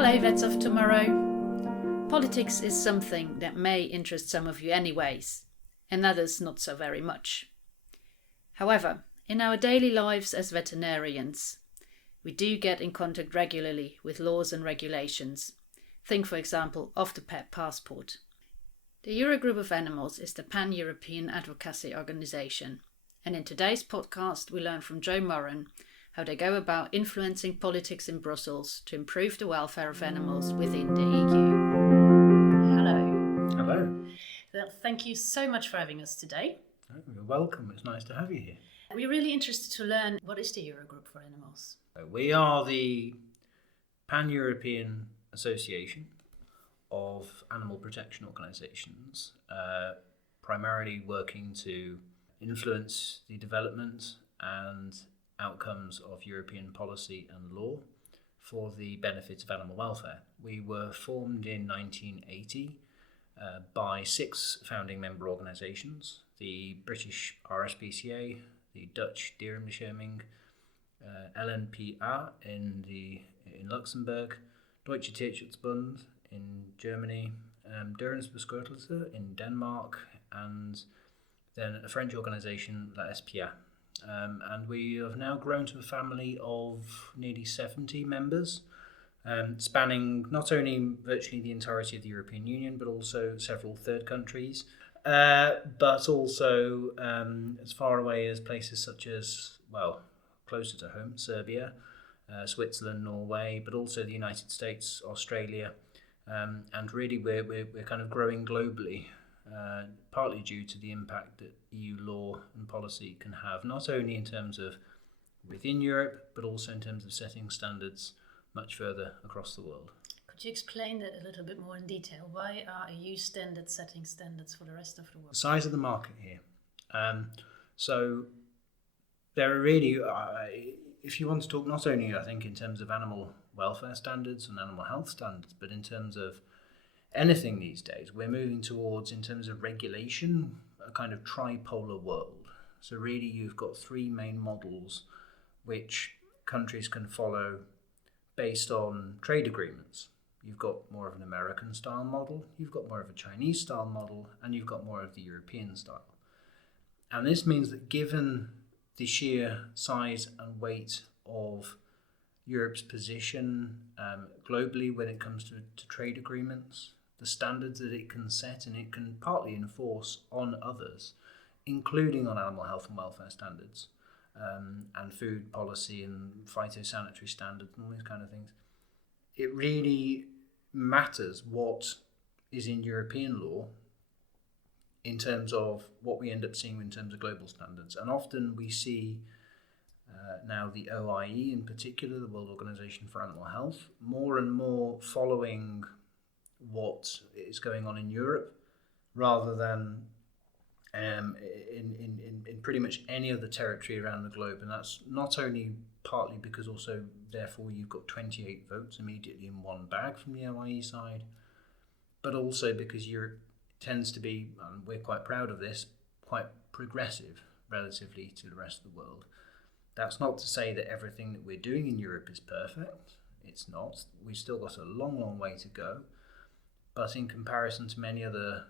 Hello, vets of tomorrow. Politics is something that may interest some of you anyways, and others not so very much. However, in our daily lives as veterinarians, we do get in contact regularly with laws and regulations. Think, for example, of the pet passport. The Eurogroup of Animals is the pan-European advocacy organisation, and in today's podcast we learn from Joe Moran how they go about influencing politics in Brussels to improve the welfare of animals within the EU. Hello. Hello. Well, thank you so much for having us today. You're welcome. It's nice to have you here. We're really interested to learn, what is the Eurogroup for Animals? We are the Pan-European Association of Animal Protection Organisations, primarily working to influence the development and outcomes of European policy and law for the benefit of animal welfare. We were formed in 1980 by 6 founding member organisations: the British RSPCA, the Dutch Dierenbescherming, LNPA in Luxembourg, Deutsche Tierschutzbund in Germany, Dierensbescherming in Denmark, and then a French organisation, La SPA. And we have now grown to a family of nearly 70 members, spanning not only virtually the entirety of the European Union, but also several third countries, but also as far away as places such as, well, closer to home, Serbia, Switzerland, Norway, but also the United States, Australia, and really we're kind of growing globally, partly due to the impact that EU law and policy can have, not only in terms of within Europe, but also in terms of setting standards much further across the world. Could you explain that a little bit more in detail? Why are EU standards setting standards for the rest of the world? The size of the market here. So there are really, if you want to talk not only, I think, in terms of animal welfare standards and animal health standards, but in terms of anything these days, we're moving towards, in terms of regulation, a kind of tripolar world. So really you've got 3 main models which countries can follow based on trade agreements. You've got more of an American style model, you've got more of a Chinese style model, and you've got more of the European style. And this means that given the sheer size and weight of Europe's position globally when it comes to trade agreements, the standards that it can set and it can partly enforce on others, including on animal health and welfare standards, and food policy and phytosanitary standards and all these kind of things. It really matters what is in European law in terms of what we end up seeing in terms of global standards. And often we see now the OIE in particular, the World Organization for Animal Health, more and more following what is going on in Europe rather than in pretty much any other territory around the globe. And that's not only partly because also therefore you've got 28 votes immediately in one bag from the OIE side, but also because Europe tends to be, and we're quite proud of this, quite progressive relatively to the rest of the world. That's not to say that everything that we're doing in Europe is perfect. It's not. We've still got a long, long way to go. But in comparison to many other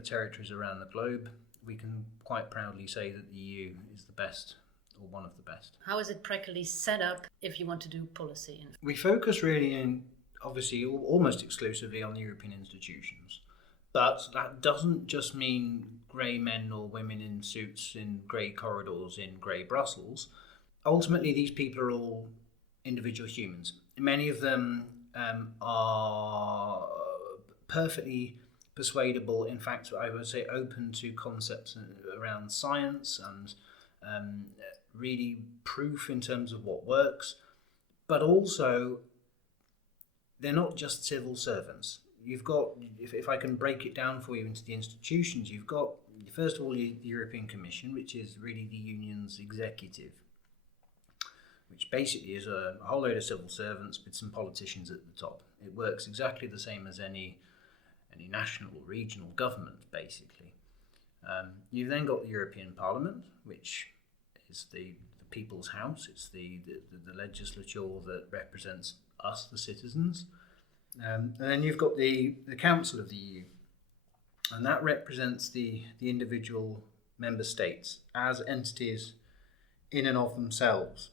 territories around the globe, we can quite proudly say that the EU is the best, or one of the best. How is it practically set up if you want to do policy? We focus really in, obviously, almost exclusively on the European institutions. But that doesn't just mean grey men or women in suits in grey corridors in grey Brussels. Ultimately, these people are all individual humans. Many of them are perfectly persuadable, in fact, I would say open to concepts around science and really proof in terms of what works, but also they're not just civil servants. You've got, if I can break it down for you into the institutions, you've got, first of all, the European Commission, which is really the Union's executive, which basically is a whole load of civil servants with some politicians at the top. It works exactly the same as any national or regional government, basically. You've then got the European Parliament, which is the people's house. It's the legislature that represents us, the citizens. And then you've got the Council of the EU, and that represents the individual member states as entities in and of themselves.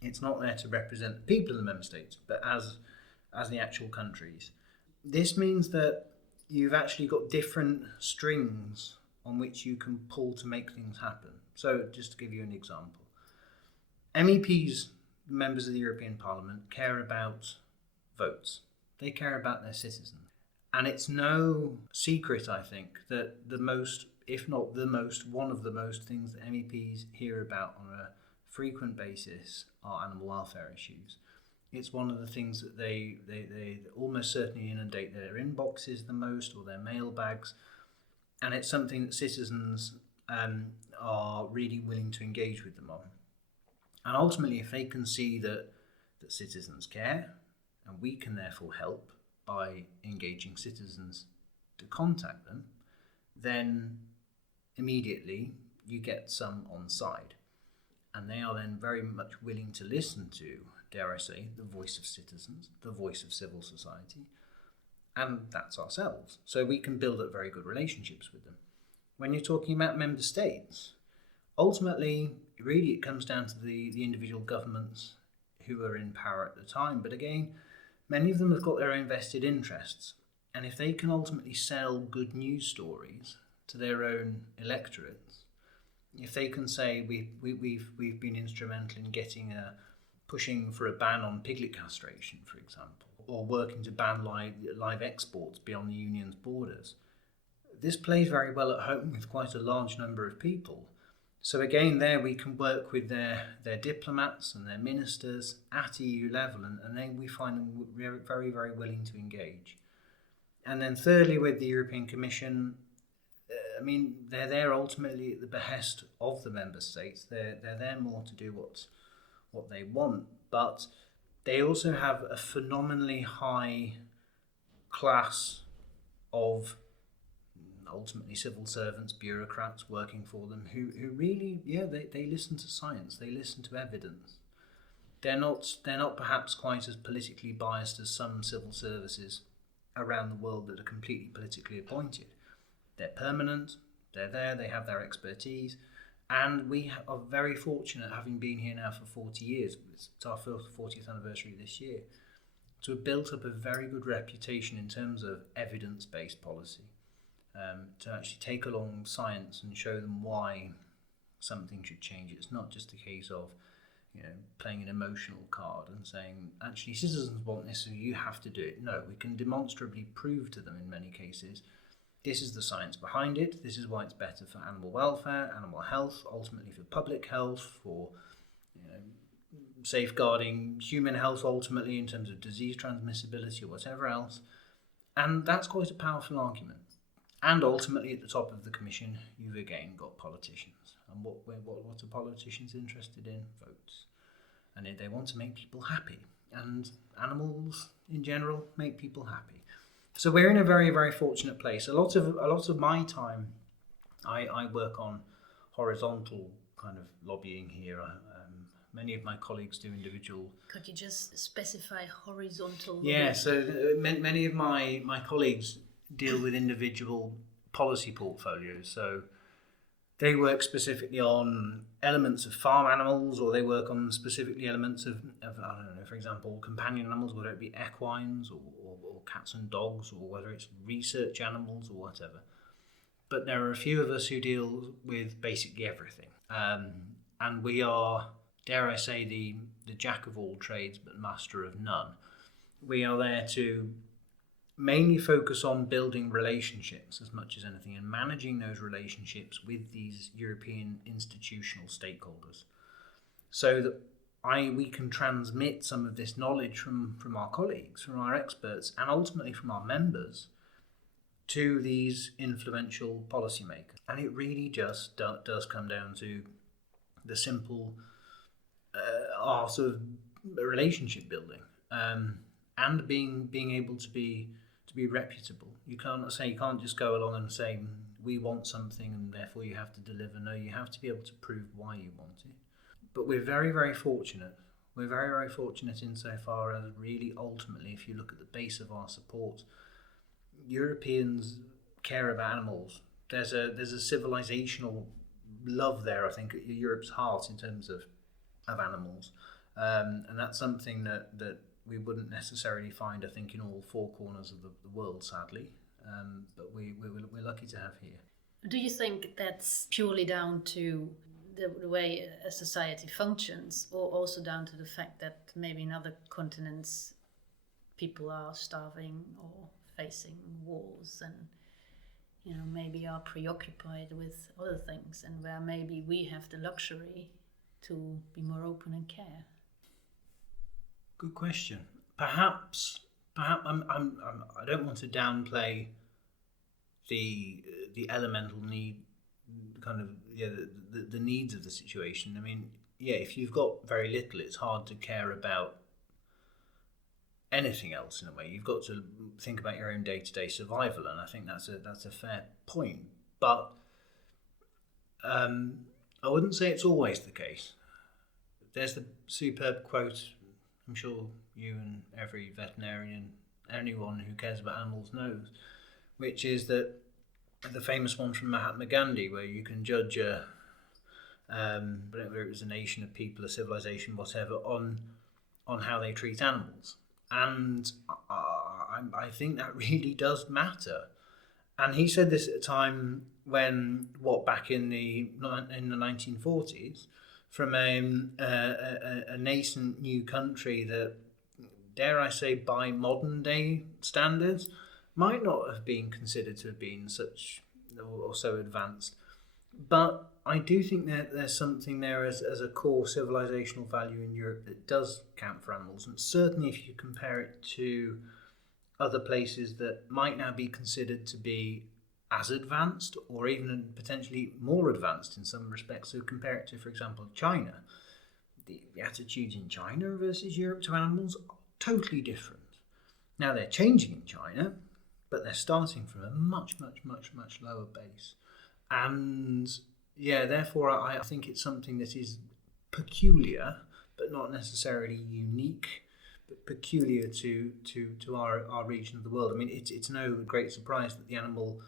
It's not there to represent the people of the member states, but as the actual countries. This means that you've actually got different strings on which you can pull to make things happen. So just to give you an example, MEPs, members of the European Parliament, care about votes. They care about their citizens. And it's no secret, I think, that the most, if not the most, one of the most things that MEPs hear about on a frequent basis are animal welfare issues. It's one of the things that they almost certainly inundate their inboxes the most, or their mailbags. And it's something that citizens are really willing to engage with them on. And ultimately, if they can see that citizens care, and we can therefore help by engaging citizens to contact them, then immediately you get some on side. And they are then very much willing to listen to, dare I say, the voice of citizens, the voice of civil society, and that's ourselves. So we can build up very good relationships with them. When you're talking about member states, ultimately, really it comes down to the individual governments who are in power at the time. But again, many of them have got their own vested interests. And if they can ultimately sell good news stories to their own electorates, if they can say we've been instrumental in pushing for a ban on piglet castration, for example, or working to ban live exports beyond the union's borders, this plays very well at home with quite a large number of people. So again, there we can work with their diplomats and their ministers at EU level, and then we find them very, very willing to engage. And then thirdly, with the European Commission, they're there ultimately at the behest of the member states. They're there more to do what they want, but they also have a phenomenally high class of ultimately civil servants, bureaucrats working for them who really, they listen to science, they listen to evidence. They're not perhaps quite as politically biased as some civil services around the world that are completely politically appointed. They're permanent, they're there, they have their expertise, and we are very fortunate, having been here now for 40 years, it's our 40th anniversary this year, to have built up a very good reputation in terms of evidence-based policy, to actually take along science and show them why something should change. It's not just a case of playing an emotional card and saying, actually, citizens want this, so you have to do it. No, we can demonstrably prove to them in many cases, this is the science behind it, this is why it's better for animal welfare, animal health, ultimately for public health, for safeguarding human health ultimately in terms of disease transmissibility or whatever else. And that's quite a powerful argument. And ultimately at the top of the commission, you've again got politicians. And what are politicians interested in? Votes. And they want to make people happy. And animals in general make people happy. So we're in a very, very fortunate place. A lot of my time, I work on horizontal kind of lobbying here. Many of my colleagues do individual. Could you just specify horizontal lobbying? Yeah, so many of my colleagues deal with individual policy portfolios. So they work specifically on elements of farm animals, or they work on specifically elements of I don't know, for example, companion animals, whether it be equines or cats and dogs, or whether it's research animals or whatever. But there are a few of us who deal with basically everything. And we are, dare I say, the jack of all trades but master of none. We are there to mainly focus on building relationships as much as anything, and managing those relationships with these European institutional stakeholders, so that we can transmit some of this knowledge from our colleagues, from our experts, and ultimately from our members to these influential policymakers. And it really just does come down to the simple art of relationship building, and being able to be reputable. You can't just go along and say we want something and therefore you have to deliver. No, you have to be able to prove why you want it. But we're very, very fortunate We're very, very fortunate insofar as really ultimately, if you look at the base of our support, Europeans care about animals. There's a civilizational love there, I think, at Europe's heart in terms of animals. And that's something that we wouldn't necessarily find, I think, in all four corners of the world, sadly. But we're lucky to have here. Do you think that's purely down to the way a society functions, or also down to the fact that maybe in other continents people are starving or facing wars and maybe are preoccupied with other things, and where maybe we have the luxury to be more open and care? Good question. Perhaps I don't want to downplay the elemental need, kind of the needs of the situation. I mean, if you've got very little, it's hard to care about anything else in a way. You've got to think about your own day-to-day survival, and I think that's a fair point. But I wouldn't say it's always the case. There's the superb quote, I'm sure you and every veterinarian, anyone who cares about animals knows, which is that the famous one from Mahatma Gandhi, where you can judge whether it was a nation, a people, a civilization, whatever, on how they treat animals. And I think that really does matter. And he said this at a time when, back in the 1940s, from a nascent new country that, dare I say, by modern day standards, might not have been considered to have been such or so advanced. But I do think that there's something there as a core civilizational value in Europe that does count for animals. And certainly if you compare it to other places that might now be considered to be as advanced or even potentially more advanced in some respects. So compare it to, for example, China. The attitudes in China versus Europe to animals are totally different. Now they're changing in China, but they're starting from a much, much, much, much lower base. And therefore I think it's something that is peculiar, but not necessarily unique, but peculiar to our region of the world. I mean, it's no great surprise that the animal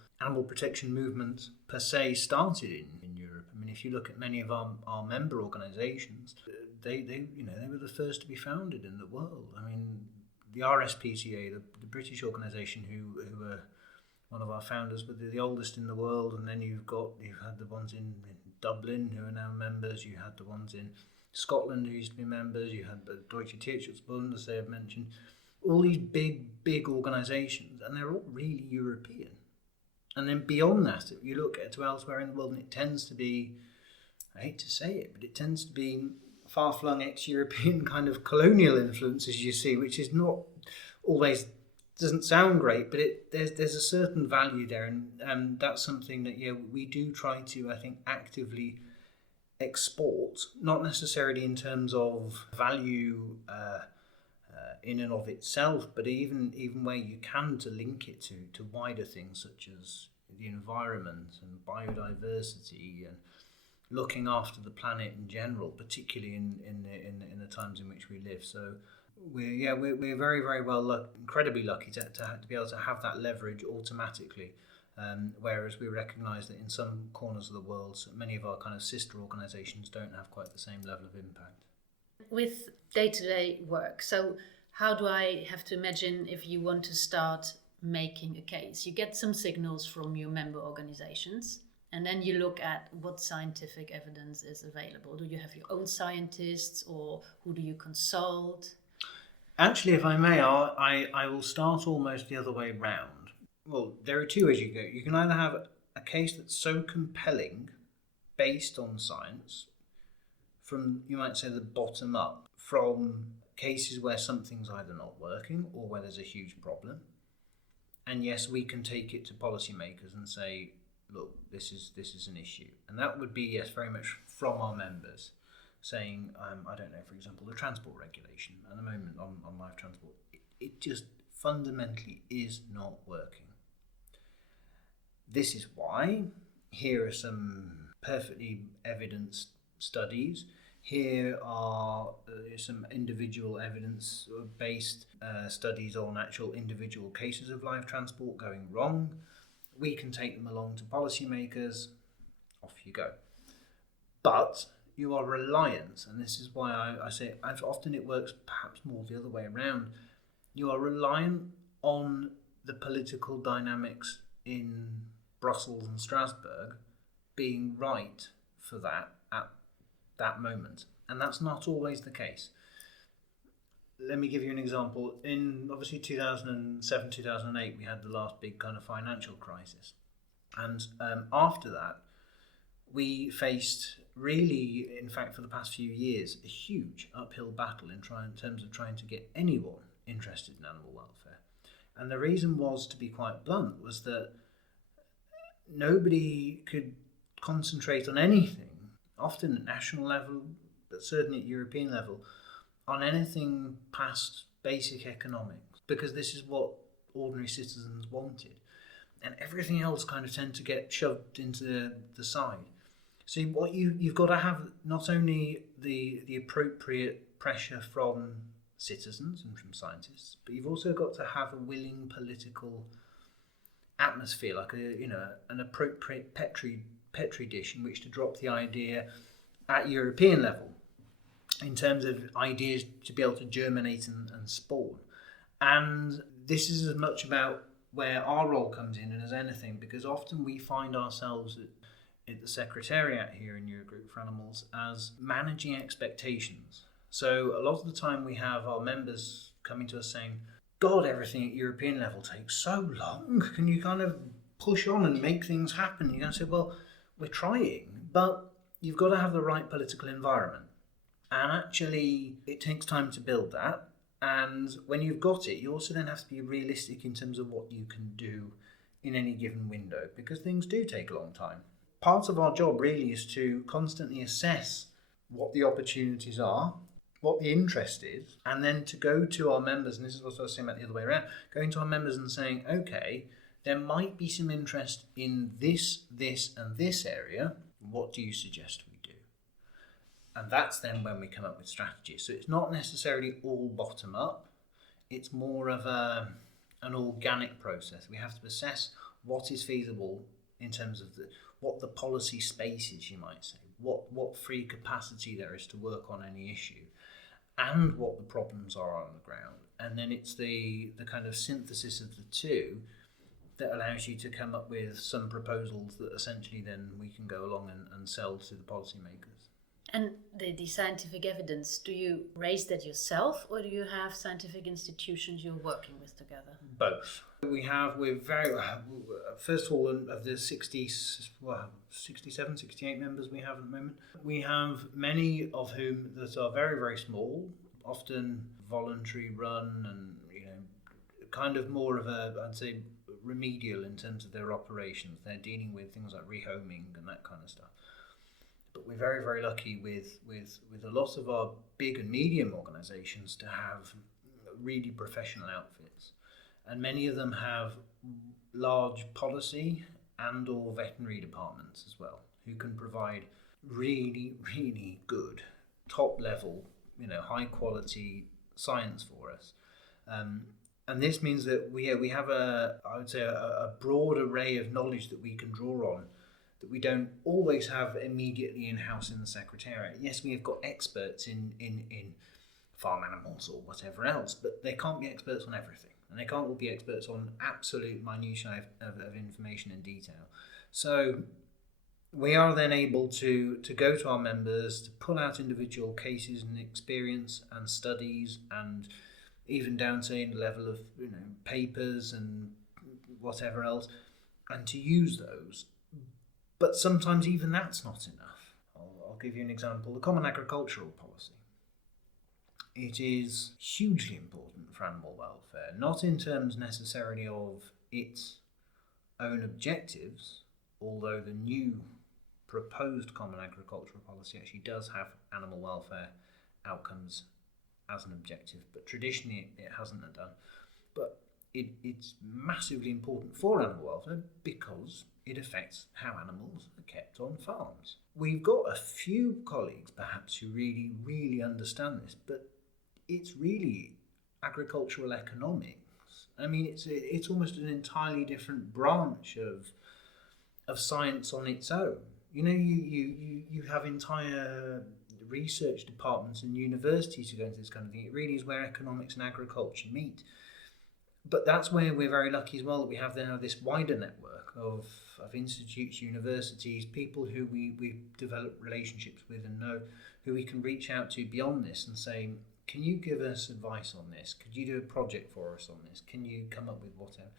protection movement per se started in Europe. I mean, if you look at many of our member organisations, they were the first to be founded in the world. I mean, the RSPCA, the British organisation, who were one of our founders, but they're the oldest in the world. And then you've had the ones in Dublin who are now members. You had the ones in Scotland who used to be members. You had the Deutsche Tierschutzbund, as they have mentioned. All these big organisations, and they're all really European. And then beyond that, if you look to elsewhere in the world, and it tends to be, I hate to say it, but it tends to be far-flung ex-European kind of colonial influences you see, which is not always, doesn't sound great, but there's a certain value there, and that's something that we do try to, I think, actively export, not necessarily in terms of value in and of itself, but even where you can, to link it to wider things such as the environment and biodiversity and looking after the planet in general, particularly in the times in which we live. So we're very, very incredibly lucky to be able to have that leverage automatically. Whereas we recognise that in some corners of the world, many of our kind of sister organisations don't have quite the same level of impact. With day-to-day work, so how do I have to imagine if you want to start making a case? You get some signals from your member organisations, and then you look at what scientific evidence is available. Do you have your own scientists, or who do you consult? Actually, if I may, I will start almost the other way round. Well, there are two ways you go. You can either have a case that's so compelling, based on science, from, you might say, the bottom up, from cases where something's either not working or where there's a huge problem. And yes, we can take it to policymakers and say, look, this is an issue. And that would be, yes, very much from our members, saying, I don't know, for example, the transport regulation at the moment on live transport, it just fundamentally is not working. This is why. Here are some perfectly evidenced studies. Here are some individual evidence-based studies on actual individual cases of live transport going wrong. We can take them along to policymakers. Off you go. But you are reliant, and this is why I say often it works perhaps more the other way around. You are reliant on the political dynamics in Brussels and Strasbourg being right for that at that moment. And that's not always the case. Let me give you an example. In obviously 2007, 2008, we had the last big kind of financial crisis. And after that, we faced really, in fact, for the past few years, a huge uphill battle in terms of trying to get anyone interested in animal welfare. And the reason was, to be quite blunt, was that nobody could concentrate on anything, often at national level, but certainly at European level, on anything past basic economics, because this is what ordinary citizens wanted. And everything else kind of tend to get shoved into the side. So what you've got to have not only the appropriate pressure from citizens and from scientists, but you've also got to have a willing political atmosphere, like an appropriate petri dish in which to drop the idea at European level, in terms of ideas to be able to germinate and spawn. And this is as much about where our role comes in as anything, because often we find ourselves at the Secretariat here in Eurogroup for Animals as managing expectations. So a lot of the time we have our members coming to us saying, God, everything at European level takes so long. Can you kind of push on and make things happen? You're going to say, well, we're trying, but you've got to have the right political environment. And actually, it takes time to build that. And when you've got it, you also then have to be realistic in terms of what you can do in any given window, because things do take a long time. Part of our job really is to constantly assess what the opportunities are, what the interest is, and then to go to our members, and this is what I was saying about the other way around, going to our members and saying, okay, there might be some interest in this, and this area. What do you suggest we do? And that's then when we come up with strategies. So it's not necessarily all bottom up. It's more of an organic process. We have to assess what is feasible in terms of what the policy space is, you might say, what free capacity there is to work on any issue, and what the problems are on the ground. And then it's the kind of synthesis of the two that allows you to come up with some proposals that essentially then we can go along and sell to the policymakers. And the scientific evidence, do you raise that yourself, or do you have scientific institutions you're working with together? Both. We're very, first of all, of the 67, 68 members we have at the moment, we have many of whom that are very, very small, often voluntary run and, kind of more of I'd say, remedial in terms of their operations. They're dealing with things like rehoming and that kind of stuff. But we're very, very lucky with a lot of our big and medium organisations to have really professional outfits. And many of them have large policy and or veterinary departments as well, who can provide really, really good, top level, high quality science for us. And this means that we have a broad array of knowledge that we can draw on, that we don't always have immediately in-house in the Secretariat. Yes, we have got experts in farm animals or whatever else, but they can't be experts on everything. And they can't all be experts on absolute minutiae of information and detail. So we are then able to go to our members, to pull out individual cases and experience and studies, and even down to the level of papers and whatever else, and to use those. But sometimes even that's not enough. I'll give you an example. The Common Agricultural Policy. It is hugely important for animal welfare, not in terms necessarily of its own objectives, although the new proposed Common Agricultural Policy actually does have animal welfare outcomes as an objective, but traditionally it hasn't done. But it's massively important for animal welfare because it affects how animals are kept on farms. We've got a few colleagues perhaps who really, really understand this, but it's really agricultural economics. I mean, it's almost an entirely different branch of science on its own. You know, you have entire research departments and universities who go into this kind of thing. It really is where economics and agriculture meet. But that's where we're very lucky as well that we have now this wider network of institutes, universities, people who we've developed relationships with and know, who we can reach out to beyond this and say, can you give us advice on this? Could you do a project for us on this? Can you come up with whatever?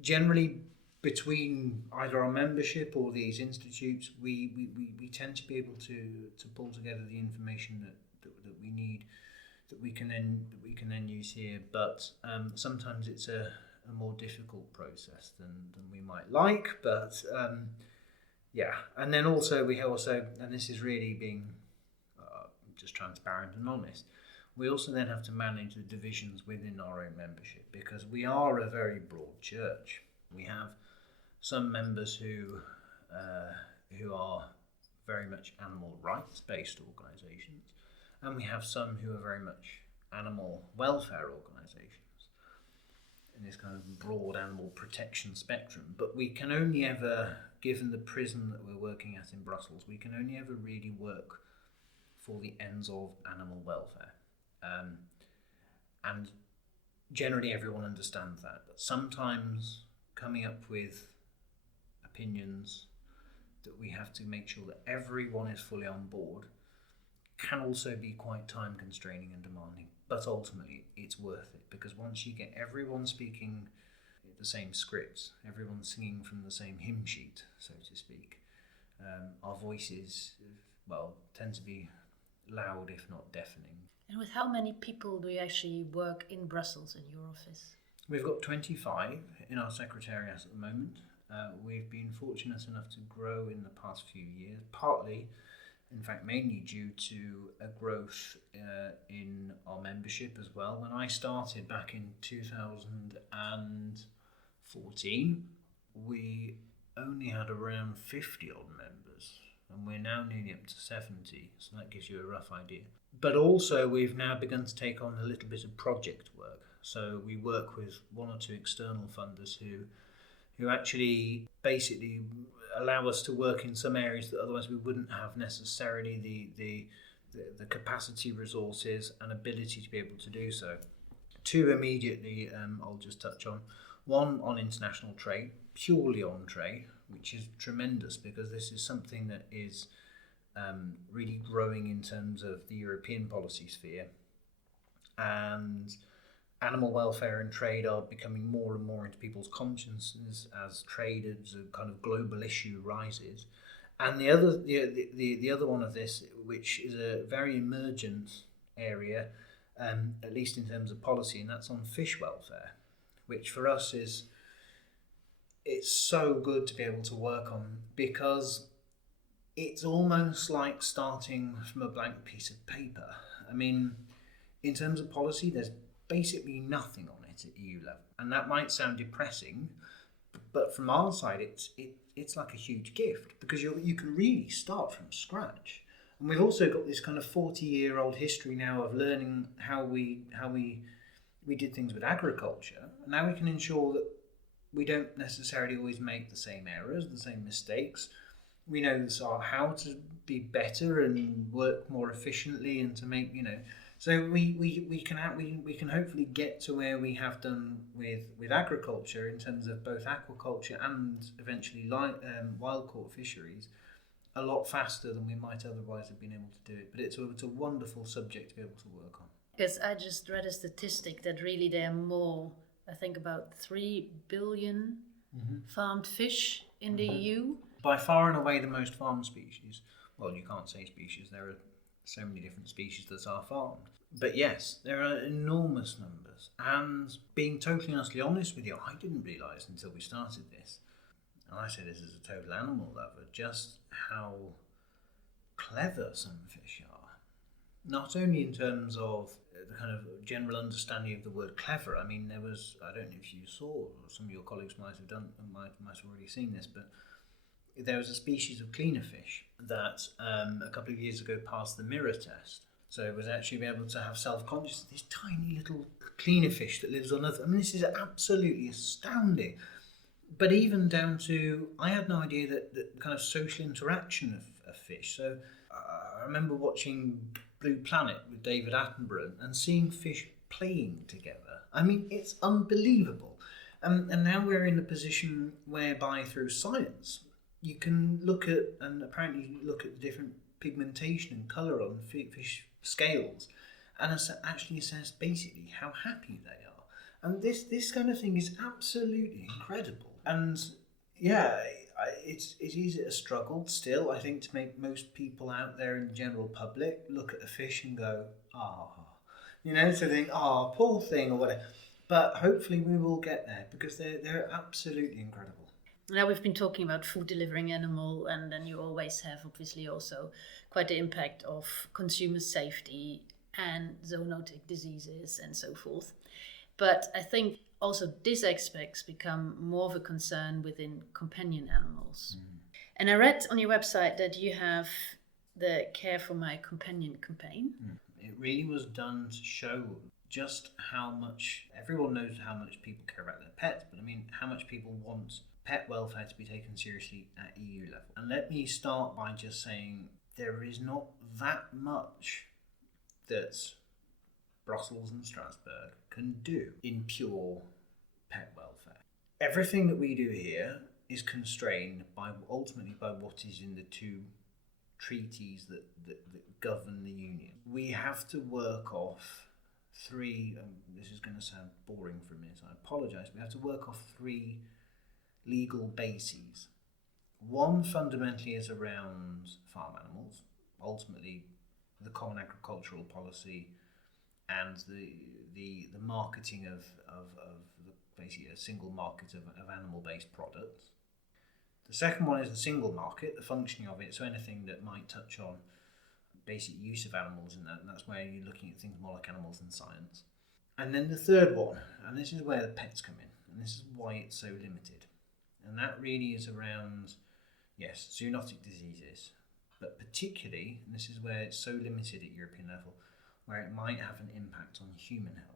Generally, between either our membership or these institutes, we tend to be able to pull together the information that we need, that we can then use here. But sometimes it's a more difficult process than we might like. But yeah, and then also and this is really being just transparent and honest. We also then have to manage the divisions within our own membership, because we are a very broad church. We have some members who are very much animal rights based organisations, and we have some who are very much animal welfare organisations in this kind of broad animal protection spectrum. But we can only ever, given the prism that we're working at in Brussels, we can only ever really work for the ends of animal welfare. And generally everyone understands that, but sometimes coming up with opinions that we have to make sure that everyone is fully on board can also be quite time constraining and demanding, but ultimately it's worth it, because once you get everyone speaking the same scripts, everyone singing from the same hymn sheet, so to speak, our voices, well, tend to be loud if not deafening. And with how many people do you actually work in Brussels in your office? We've got 25 in our secretariat at the moment. We've been fortunate enough to grow in the past few years, partly, in fact mainly due to a growth in our membership as well. When I started back in 2014, we only had around 50 odd members, and we're now nearly up to 70, so that gives you a rough idea. But also we've now begun to take on a little bit of project work. So we work with one or two external funders who actually basically allow us to work in some areas that otherwise we wouldn't have necessarily the capacity, resources and ability to be able to do so. Two immediately I'll just touch on. One on international trade, purely on trade, which is tremendous because this is something that is really growing in terms of the European policy sphere, and animal welfare and trade are becoming more and more into people's consciences as trade as a kind of global issue rises. And the other one of this, which is a very emergent area, at least in terms of policy, and that's on fish welfare, which for us it's so good to be able to work on, because it's almost like starting from a blank piece of paper. I mean, in terms of policy, there's basically nothing on it at EU level, and that might sound depressing, but from our side, it's like a huge gift, because you can really start from scratch. And we've also got this kind of 40-year-old history now of learning how we did things with agriculture, and now we can ensure that we don't necessarily always make the same errors, the same mistakes. We know how to be better and work more efficiently, and to make, so we can hopefully get to where we have done with agriculture in terms of both aquaculture and eventually wild caught fisheries a lot faster than we might otherwise have been able to do it. But it's a wonderful subject to be able to work on. Because I just read a statistic that really there are more, I think about 3 billion farmed fish in the EU. By far and away the most farmed species. Well, you can't say species, there are so many different species that are farmed. But yes, there are enormous numbers. And being totally honestly honest with you, I didn't realise until we started this, and I say this as a total animal lover, just how clever some fish are. Not only in terms of the kind of general understanding of the word clever. I mean, there was, I don't know if you saw, or some of your colleagues might have already seen this, but there was a species of cleaner fish that a couple of years ago passed the mirror test. So it was actually be able to have self-consciousness. This tiny little cleaner fish that lives on Earth. I mean, this is absolutely astounding. But even down to, I had no idea that the kind of social interaction of fish. So I remember watching Blue Planet with David Attenborough and seeing fish playing together. I mean, it's unbelievable. And now we're in the position whereby through science, you can look at, and apparently look at the different pigmentation and colour on fish scales and actually assess basically how happy they are. And this kind of thing is absolutely incredible. And yeah, it is a struggle still, I think, to make most people out there in the general public look at a fish and go, to think, poor thing or whatever. But hopefully we will get there, because they're absolutely incredible. Now we've been talking about food delivering animal, and then you always have obviously also quite the impact of consumer safety and zoonotic diseases and so forth. But I think also these aspects become more of a concern within companion animals. And I read on your website that you have the Care for My Companion campaign. It really was done to show just how much, everyone knows how much people care about their pets, but I mean how much people want pet welfare to be taken seriously at EU level. And let me start by just saying there is not that much that Brussels and Strasbourg can do in pure pet welfare. Everything that we do here is constrained ultimately by what is in the two treaties that govern the Union. We have to work off three, this is going to sound boring for me, so I apologise, we have to work off three legal bases. One fundamentally is around farm animals, ultimately the Common Agricultural Policy and the marketing of basically a single market of animal-based products. The second one is the single market, the functioning of it, so anything that might touch on basic use of animals in that, and that's where you're looking at things more like animals and science. And then the third one, and this is where the pets come in, and this is why it's so limited, and that really is around, yes, zoonotic diseases, but particularly, and this is where it's so limited at European level, where it might have an impact on human health.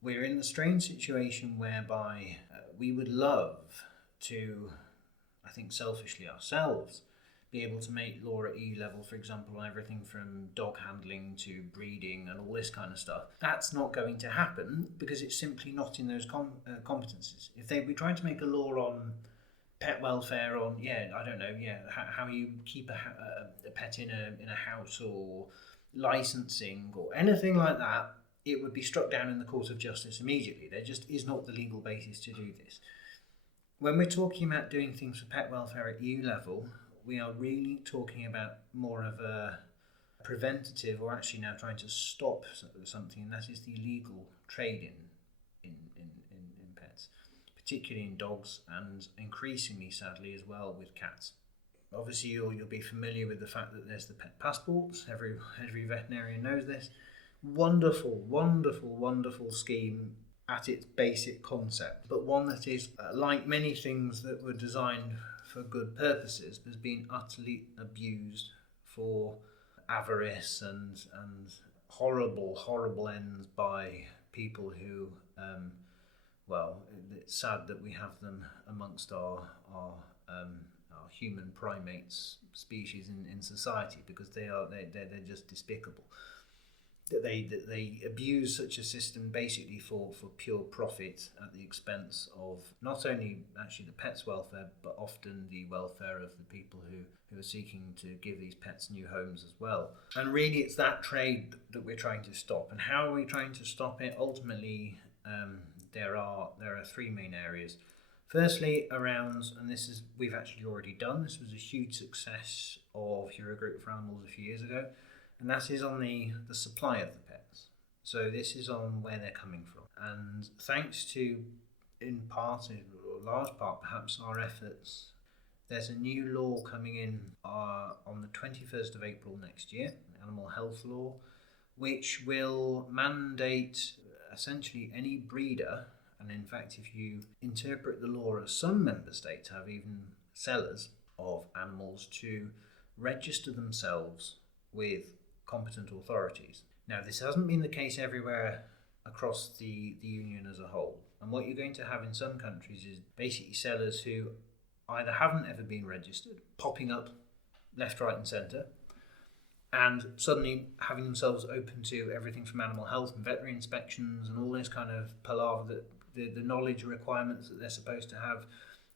We're in the strange situation whereby we would love to, I think selfishly ourselves, be able to make law at EU level, for example, on everything from dog handling to breeding and all this kind of stuff. That's not going to happen because it's simply not in those competences. If they were trying to make a law on pet welfare, on how you keep a pet in a house or licensing or anything like that, it would be struck down in the Court of Justice immediately. There just is not the legal basis to do this. When we're talking about doing things for pet welfare at EU level, we are really talking about more of a preventative, or actually now trying to stop something, and that is the illegal trade in pets, particularly in dogs, and increasingly, sadly, as well with cats. Obviously, you'll be familiar with the fact that there's the pet passports. Every veterinarian knows this. Wonderful, wonderful, wonderful scheme at its basic concept, but one that is, like many things that were designed for good purposes, has been utterly abused for avarice and horrible ends by people who, it's sad that we have them amongst our human primates species in society, because they're just despicable. That they abuse such a system basically for pure profit at the expense of not only actually the pets' welfare, but often the welfare of the people who are seeking to give these pets new homes as well. And really it's that trade that we're trying to stop. And how are we trying to stop it? Ultimately, there are three main areas. Firstly, around, and we've actually already done, this was a huge success of Eurogroup for Animals a few years ago, and that is on the supply of the pets. So this is on where they're coming from. And thanks to, in part, or large part perhaps, our efforts, there's a new law coming in on the 21st of April next year, Animal Health Law, which will mandate essentially any breeder, and in fact if you interpret the law, as some member states have, even sellers of animals, to register themselves with competent authorities. Now, this hasn't been the case everywhere across the union as a whole. And what you're going to have in some countries is basically sellers who either haven't ever been registered, popping up left, right and centre, and suddenly having themselves open to everything from animal health and veterinary inspections and all this kind of palaver, that the knowledge requirements that they're supposed to have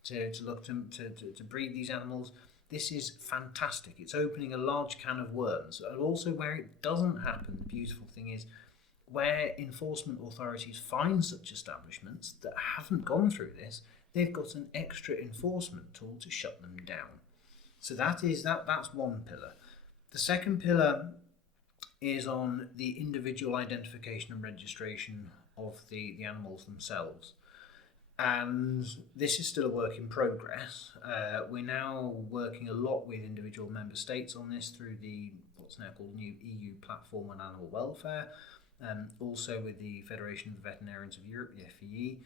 to look to breed these animals. This is fantastic. It's opening a large can of worms. And also where it doesn't happen, the beautiful thing is where enforcement authorities find such establishments that haven't gone through this, they've got an extra enforcement tool to shut them down. So that's one pillar. The second pillar is on the individual identification and registration of the animals themselves. And this is still a work in progress. We're now working a lot with individual member states on this through what's now called the new EU Platform on Animal Welfare, also with the Federation of the Veterinarians of Europe, the FEE.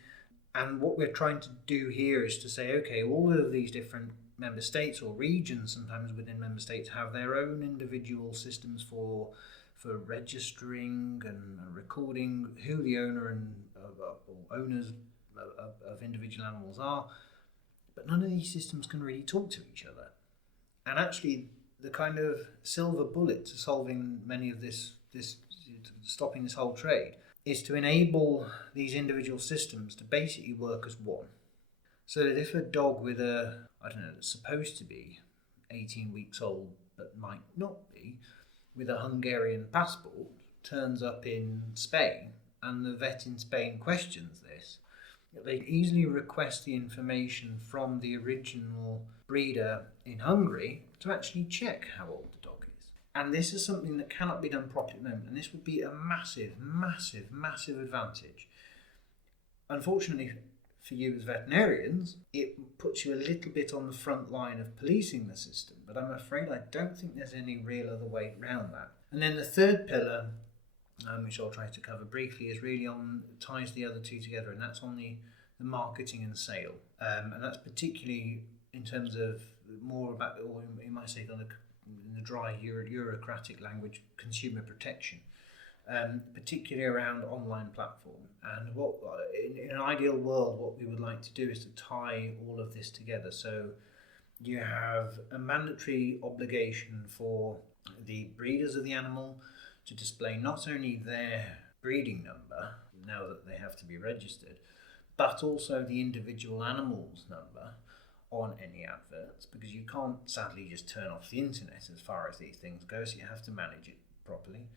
And what we're trying to do here is to say, okay, all of these different member states or regions, sometimes within member states, have their own individual systems for registering and recording who the owner and or owners of individual animals are, but none of these systems can really talk to each other. And actually, the kind of silver bullet to solving many of this stopping this whole trade is to enable these individual systems to basically work as one. So that if a dog with that's supposed to be 18 weeks old but might not be, with a Hungarian passport, turns up in Spain and the vet in Spain questions this, they easily request the information from the original breeder in Hungary to actually check how old the dog is. And this is something that cannot be done properly at the moment, and this would be a massive, massive, massive advantage. Unfortunately for you as veterinarians, it puts you a little bit on the front line of policing the system, but I'm afraid I don't think there's any real other way around that. And then the third pillar, which I'll try to cover briefly, is really ties the other two together, and that's on the marketing and sale. And that's particularly in terms of more about, or you might say in the dry bureaucratic language, consumer protection, particularly around online platform. And what in an ideal world, what we would like to do is to tie all of this together. So you have a mandatory obligation for the breeders of the animal to display not only their breeding number, now that they have to be registered, but also the individual animal's number on any adverts, because you can't sadly just turn off the internet as far as these things go, so you have to manage it properly.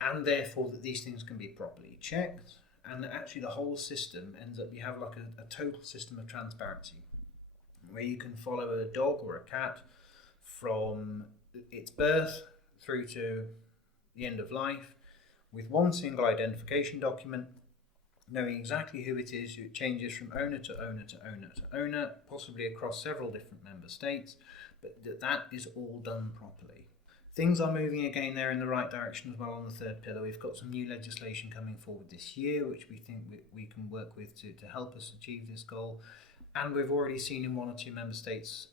And therefore that these things can be properly checked, and actually the whole system ends up, you have like a total system of transparency where you can follow a dog or a cat from its birth through to the end of life with one single identification document, knowing exactly who it is, who it changes from owner to owner to owner to owner, possibly across several different member states, but that is all done properly. Things are moving again there in the right direction as well on the third pillar. We've got some new legislation coming forward this year, which we think we can work with to help us achieve this goal. And we've already seen in one or two member states,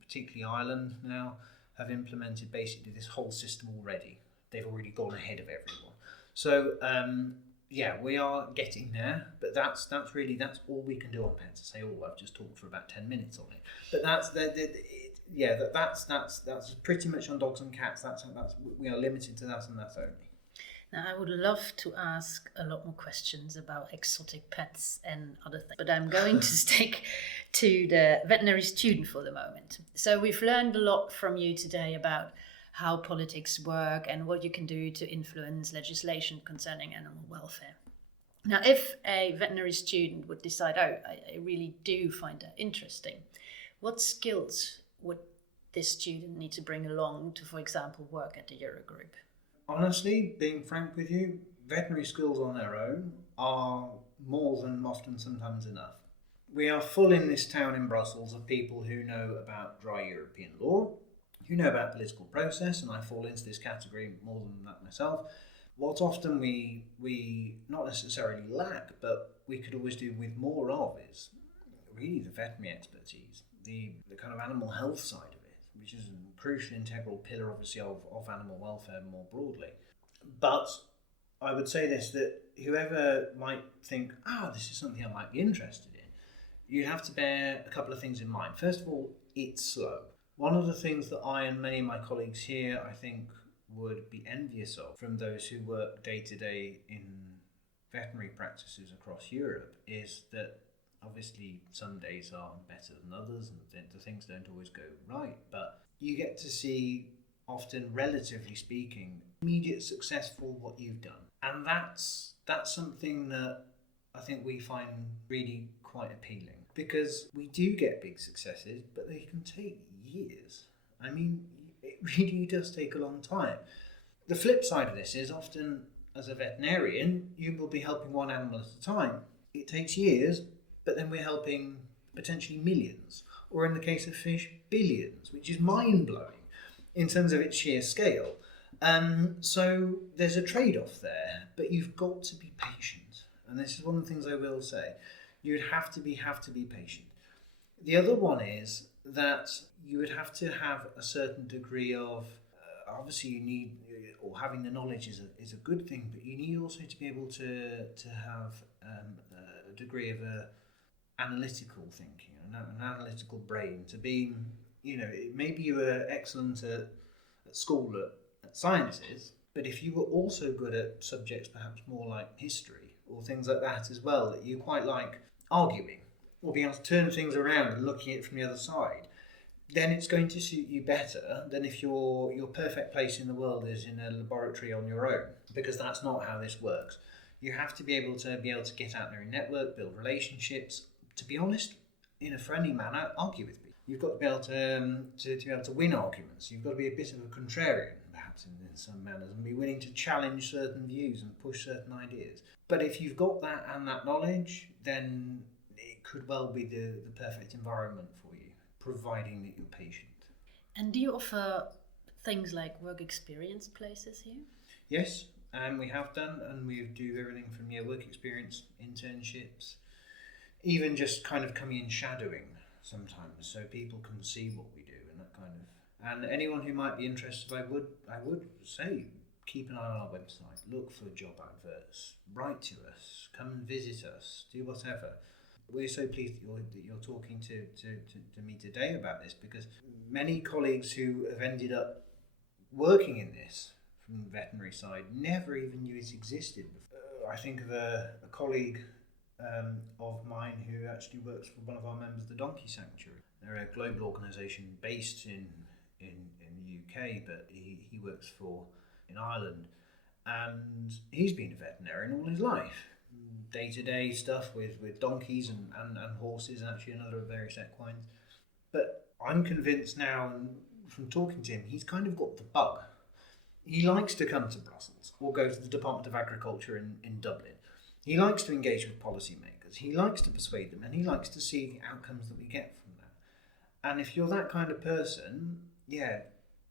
particularly Ireland now, have implemented basically this whole system already. They've already gone ahead of everyone. So we are getting there, but that's all we can do on pets. I say, I've just talked for about 10 minutes on it, but that's pretty much on dogs and cats. That's we are limited to that and that only. Now, I would love to ask a lot more questions about exotic pets and other things, but I'm going to stick to the veterinary student for the moment. So we've learned a lot from you today about how politics work and what you can do to influence legislation concerning animal welfare. Now, if a veterinary student would decide, I really do find that interesting, what skills would this student need to bring along to, for example, work at the Eurogroup? Honestly, being frank with you, veterinary skills on their own are more than often sometimes enough. We are full in this town in Brussels of people who know about dry European law, who know about political process, and I fall into this category more than that myself. What often we not necessarily lack, but we could always do with more of, is really the veterinary expertise, the kind of animal health side of it. which is a crucial integral pillar, obviously, of animal welfare more broadly. But I would say this, that whoever might think, this is something I might be interested in, you have to bear a couple of things in mind. First of all, it's slow. One of the things that I and many of my colleagues here, I think, would be envious of from those who work day to day in veterinary practices across Europe is that obviously some days are better than others and the things don't always go right, but you get to see, often relatively speaking, immediate success for what you've done. And that's something that I think we find really quite appealing, because we do get big successes, but they can take years. I mean, it really does take a long time. The flip side of this is often, as a veterinarian, you will be helping one animal at a time. It takes years, but then we're helping potentially millions, or in the case of fish, billions, which is mind-blowing in terms of its sheer scale. So there's a trade-off there, but you've got to be patient. And this is one of the things I will say. You'd have to be patient. The other one is that you would have to have a certain degree of, obviously you need, or having the knowledge is a good thing, but you need also to be able to have a degree of analytical thinking, an analytical brain, to be, maybe you were excellent at school at sciences, but if you were also good at subjects perhaps more like history or things like that as well, that you quite like arguing or being able to turn things around and looking at it from the other side, then it's going to suit you better than if your perfect place in the world is in a laboratory on your own, because that's not how this works. You have to be able to get out there and network, build relationships, to be honest, in a friendly manner, argue with people. You've got to be able to win arguments. You've got to be a bit of a contrarian, perhaps in some manners, and be willing to challenge certain views and push certain ideas. But if you've got that and that knowledge, then it could well be the perfect environment for you, providing that you're patient. And do you offer things like work experience places here? Yes, and we have done, and we do everything from work experience, internships, even just kind of coming in shadowing sometimes, so people can see what we do and that kind of. And anyone who might be interested, I would say, keep an eye on our website, look for job adverts, write to us, come and visit us, do whatever. We're so pleased that you're talking to me today about this, because many colleagues who have ended up working in this from the veterinary side never even knew it existed before. I think of a colleague of mine who actually works for one of our members of the Donkey Sanctuary. They're a global organisation based in the UK, but he works in Ireland, and he's been a veterinarian all his life. Day-to-day stuff with donkeys and horses, and actually another various equines. But I'm convinced now, and from talking to him, he's kind of got the bug. He likes to come to Brussels or go to the Department of Agriculture in Dublin. He likes to engage with policymakers. He likes to persuade them, and he likes to see the outcomes that we get from that. And if you're that kind of person,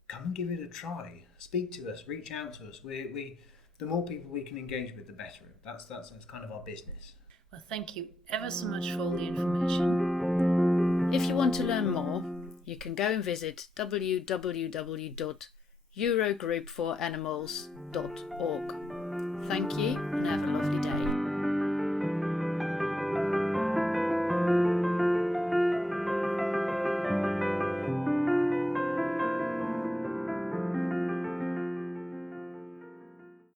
come and give it a try. Speak to us, reach out to us. The more people we can engage with, the better. That's kind of our business. Well, thank you ever so much for all the information. If you want to learn more, you can go and visit www.eurogroupforanimals.org. Thank you and have a lovely day.